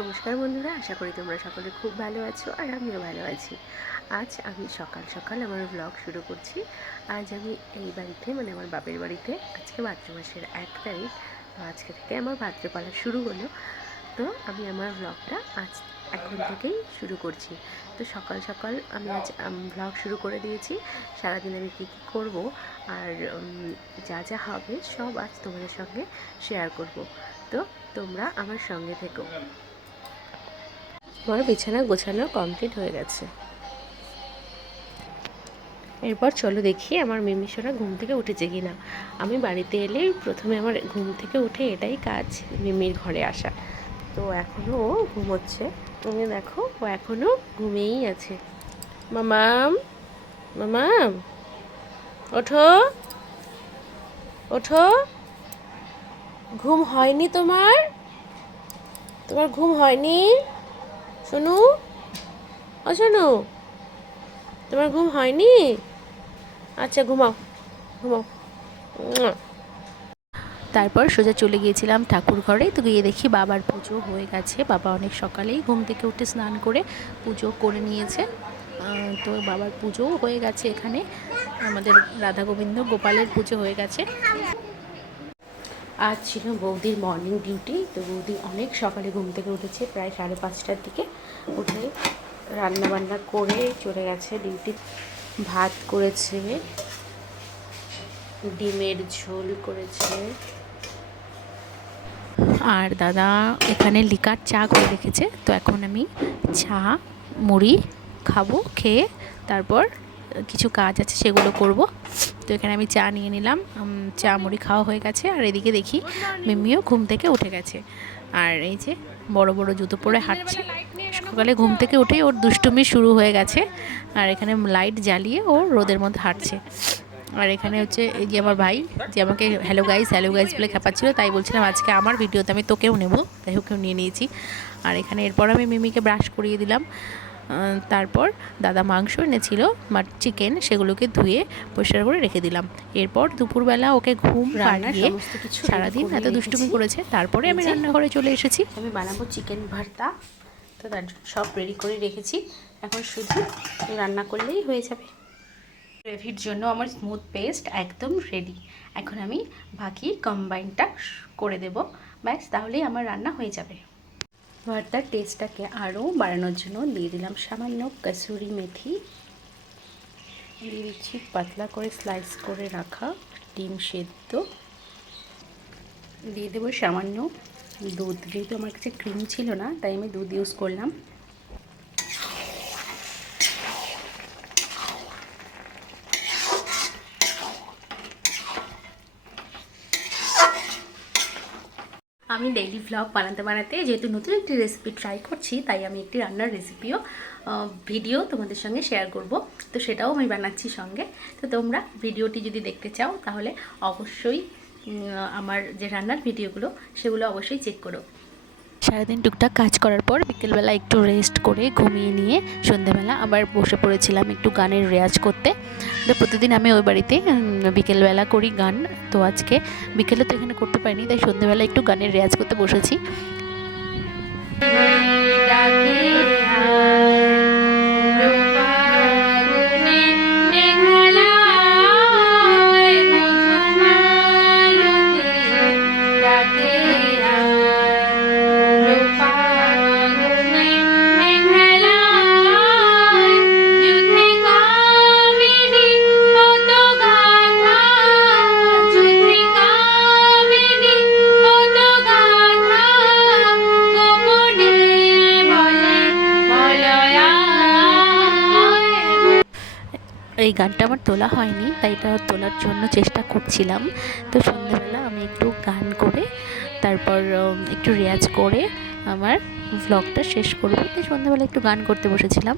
নমস্কার বন্ধুরা, আশা করি তোমরা সকলে খুব ভালো আছো আর আমিও ভালো আছি। আজ আমি সকাল সকাল আমার ব্লগ শুরু করছি। আজ আমি এই বাড়িতে মানে আমার বাপের বাড়িতে, আজকে ভাদ্র মাসের এক তারিখ, তো আজকে থেকে আমার ভাদ্রপালা শুরু হলো। তো আমি আমার ব্লগটা আজ এখন থেকেই শুরু করছি। তো সকাল সকাল আমি আজ ব্লগ শুরু করে দিয়েছি। সারাদিন আমি কী কী করব আর যা যা হবে সব আজ তোমাদের সঙ্গে শেয়ার করব। তো তোমরা আমার সঙ্গে থেকো। আমার বিছানা গোছানো কমপ্লিট হয়ে গেছে। এরপর চলো দেখি আমার মিমিসোরা ঘুম থেকে উঠেছে কি না আমি বাড়িতে এলেই প্রথমে আমার ঘুম থেকে উঠে এটাই কাজ, মিমির ঘরে আসা। তো এখনও ও ঘুমোচ্ছে। তুমি দেখো, ও এখনও ঘুমেই আছে। মামাম মামাম, ওঠো ওঠো। ঘুম হয়নি তোমার? তোমার ঘুম হয়নি? শোনু? ও, শোনু। তোমার ঘুম হয়নি? আচ্ছা ঘুমাও ঘুমাও। তারপর সোজা চলে গিয়েছিলাম ঠাকুর ঘরে। তো গিয়ে দেখি বাবার পুজো হয়ে গেছে। বাবা অনেক সকালেই ঘুম থেকে উঠে স্নান করে পুজো করে নিয়েছে। তো বাবার পুজোও হয়ে গেছে এখানে। আমাদের রাধা গোবিন্দ গোপালের পুজো হয়ে গেছে। আজ ছিল বৌদির মর্নিং ডিউটি তো বৌদি অনেক সকালে ঘুম থেকে উঠেছে, প্রায় সাড়ে পাঁচটার দিকে উঠে রান্না বান্না করে চলে গেছে ডিউটি ভাত করেছে, ডিমের ঝোল করেছে। আর দাদা এখানে লিকার চা করে রেখেছে, তো এখন আমি চা, মুড়ি খাব, খেয়ে তারপর কিছু কাজ আছে সেগুলো করব। তো এখানে আমি চা নিয়ে নিলাম। চা মুড়ি খাওয়া হয়ে গেছে। আর এদিকে দেখি মিমিও ঘুম থেকে উঠে গেছে। আর এই যে বড় বড় জুতো পরে হাঁটছে। সকালে ঘুম থেকে উঠেই ওর দুষ্টুমি শুরু হয়ে গেছে। আর এখানে লাইট জ্বালিয়ে ও রোদের মধ্যে হাঁটছে। আর এখানে হচ্ছে এই যে আমার ভাই, যে আমাকে হ্যালো গাইস হ্যালো গাইস বলে খেপাচ্ছিল। তাই বলছিলাম, আজকে আমার ভিডিওতে আমি তোকেও নেব। তাই ওকেও নিয়ে নিয়েছি। আর এখানে এরপর আমি মিমিকে ব্রাশ করিয়ে দিলাম। তারপর দাদা মাংস এনেছিল চিকেন সেগুলোকে ধুয়ে পরিষ্কার করে রেখে দিলাম। এরপর দুপুরবেলা ওকে ঘুম পাড়িয়ে কিছু সারাদিন এত দুষ্টুমি করেছে তারপরে আমি। রান্নাঘরে চলে এসেছি। আমি বানাবো চিকেন ভর্তা তো তার জন্য সব রেডি করে রেখেছি। এখন শুধু রান্না করলেই হয়ে যাবে। গ্রেভির জন্য আমার স্মুথ পেস্ট একদম রেডি এখন আমি বাকি কম্বাইনটা করে দেব। ব্যাস তাহলেই আমার রান্না হয়ে যাবে। ভর্তার টেস্টটাকে আরও বাড়ানোর জন্য দিয়ে দিলাম সামান্য কসুরি মেথি। দিয়ে দিচ্ছি পাতলা করে স্লাইস করে রাখা ডিম সেদ্ধ। দিয়ে দেবো সামান্য দুধ, যেহেতু আমার কাছে ক্রিম ছিল না, তাই আমি দুধ ইউজ করলাম। আমি ডেইলি ভ্লগ বানাতে বানাতে যেহেতু নতুন একটি রেসিপি ট্রাই করছি, তাই আমি একটি রান্নার রেসিপিও ভিডিও তোমাদের সঙ্গে শেয়ার করব। তো সেটাও আমি বানাচ্ছি সঙ্গে। তো তোমরা ভিডিওটি যদি দেখতে চাও, তাহলে অবশ্যই আমার যে রান্নার ভিডিওগুলো সেগুলো অবশ্যই চেক করো। সারাদিন টুকটাক কাজ করার পর বিকেলবেলা একটু রেস্ট করে ঘুমিয়ে নিয়ে সন্ধেবেলা আবার বসে পড়েছিলাম একটু গানের রেয়াজ করতে। তো প্রতিদিন আমি ওই বাড়িতে বিকেলবেলা করি গান। তো আজকে বিকেলে তো এখানে করতে পারিনি, তাই সন্ধেবেলা একটু গানের রেয়াজ করতে বসেছি। এই গানটা আমার তোলা হয়নি, তাই এটা তোলার জন্য চেষ্টা করছিলাম। তো সন্ধ্যাবেলা আমি একটু গান করে, তারপর একটু রেয়াজ করে আমার ভ্লগটা শেষ করব। তাই সন্ধ্যাবেলা একটু গান করতে বসেছিলাম।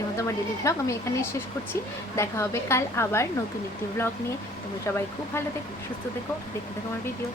আজকের মতো আমার ডেলি ব্লগ আমি এখানেই শেষ করছি। দেখা হবে কাল আবার নতুন একটি ব্লগ নিয়ে। তোমরা সবাই খুব ভালো থেকো, সুস্থ থেকো, দেখতে থাকো আমার ভিডিও